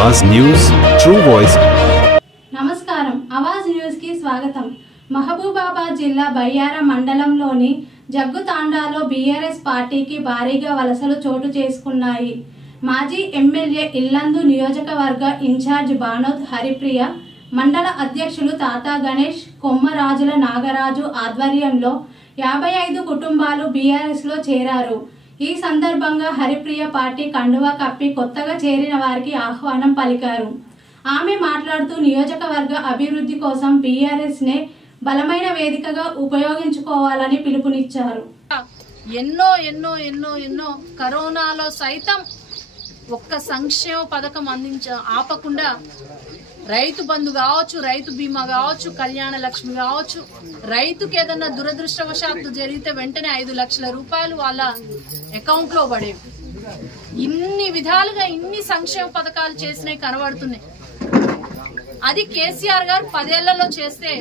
आवाज news true voice. నమస్కారం Awaaz news కి స్వాగతం। మహబూబాబాద్ జిల్లా బయ్యారం మండలంలోని జగ్గుతాండాలో బీఆర్ఎస్ పార్టీకి భారీగా వలసలు చోటు చేసుకున్నాయి। మాజీ ఎమ్మెల్యే ఇల్లందు నియోజకవర్గ ఇన్ఛార్జ్ బానోత్ హరిప్రియ, మండల అధ్యక్షులు తాతా గణేష్, కొమ్మరాజుల నాగరాజు ఆధ్వర్యంలో 55 కుటుంబాలు బీఆర్ఎస్ లో చేరారు। ఈ సందర్భంగా హరిప్రియ పార్టీ కండువా కప్పి కొత్తగా చేరిన వారికి ఆహ్వానం పలికారు। ఆమె మాట్లాడుతూ నియోజకవర్గ అభివృద్ధి కోసం బీఆర్ఎస్ నే బలమైన వేదికగా ఉపయోగించుకోవాలని పిలుపునిచ్చారు। ఎన్నో ఎన్నో ఎన్నో ఎన్నో కరోనాలో సైతం ఒక్క సంక్షేమ పథకం ఆపకుండా రైతు బంధు కావచ్చు, రైతు బీమా కావచ్చు, కళ్యాణ లక్ష్మి కావచ్చు, రైతుకి ఏదన్నా దురదృష్టవశాత్తు జరిగితే వెంటనే 5 లక్షల రూపాయలు వాళ్ళ అకౌంట్ లో పడేవి। ఇన్ని విధాలుగా ఇన్ని సంక్షేమ పథకాలు చేసినవి కనబడుతున్నాయి। అది కేసీఆర్ గారు 10 ఏళ్లలో చేస్తే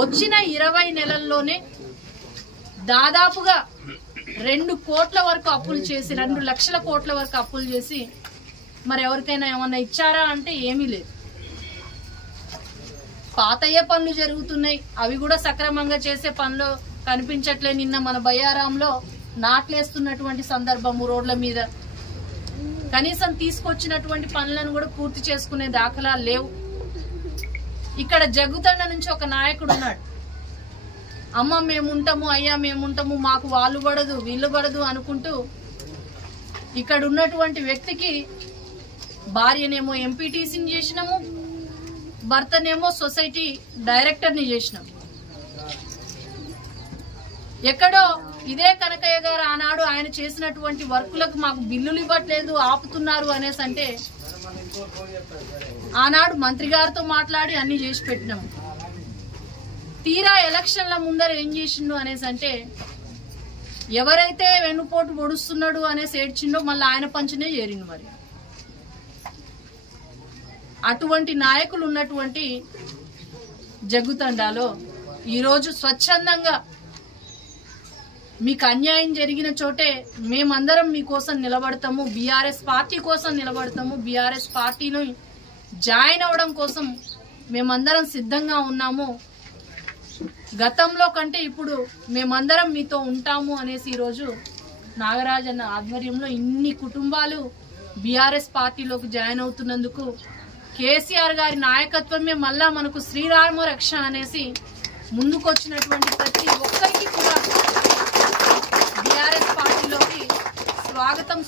వచ్చిన 20 నెలల్లోనే దాదాపుగా 2 కోట్ల వరకు అప్పులు చేసి 2 లక్షల కోట్ల వరకు అప్పులు చేసి మరి ఎవరికైనా ఏమన్నా ఇచ్చారా అంటే ఏమీ లేదు। పాతయ్యే పనులు జరుగుతున్నాయి, అవి కూడా సక్రమంగా చేసే పనులు కనిపించట్లే। నిన్న మన బయ్యారంలో నాట్లేస్తున్నటువంటి సందర్భము రోడ్ల మీద కనీసం తీసుకొచ్చినటువంటి పనులను కూడా పూర్తి చేసుకునే దాఖలాలు లేవు। ఇక్కడ జగ్గుతండ నుంచి ఒక నాయకుడు ఉన్నాడు, అమ్మ మేముంటాము, అయ్యా మేముంటాము, మాకు వాళ్ళు పడదు వీళ్ళు పడదు అనుకుంటూ ఇక్కడ ఉన్నటువంటి వ్యక్తికి భార్యనేమో ఎంపీటీసీని చేసినాము, భర్తనేమో సొసైటీ డైరెక్టర్ని చేసినాం। ఎక్కడో ఇదే కనకయ్య గారు ఆనాడు ఆయన చేసినటువంటి వర్కులకు మాకు బిల్లులు ఇవ్వట్లేదు, ఆపుతున్నారు అనేసి అంటే ఆనాడు మంత్రి గారితో మాట్లాడి అన్ని చేసి పెట్టినాము। తీరా ఎలక్షన్ల ముందర ఏం చేసిండు అనేసి అంటే ఎవరైతే వెన్నుపోటు పొడుస్తున్నాడు అనేసి ఏడ్చిండో మళ్ళీ ఆయన పంచనే చేరిండు। మరి అటువంటి నాయకులు ఉన్నటువంటి జగ్గుతండాలో ఈరోజు స్వచ్ఛందంగా మీకు అన్యాయం జరిగిన చోటే మేమందరం మీకోసం నిలబడతాము, బీఆర్ఎస్ పార్టీ కోసం నిలబడతాము, బీఆర్ఎస్ పార్టీలో జాయిన్ అవ్వడం కోసం మేమందరం సిద్ధంగా ఉన్నాము, గతంలో కంటే ఇప్పుడు మేమందరం మీతో ఉంటాము అనేసి ఈరోజు నాగరాజన్న ఆధ్వర్యంలో ఇన్ని కుటుంబాలు బీఆర్ఎస్ పార్టీలోకి జాయిన్ అవుతున్నందుకు కేసీఆర్ గారి నాయకత్వమే మళ్ళా మనకు శ్రీరామ రక్ష అనేసి ముందుకొచ్చినటువంటి ప్రతి ఒక్కరికి కూడా బీఆర్ఎస్ పార్టీలోకి స్వాగతం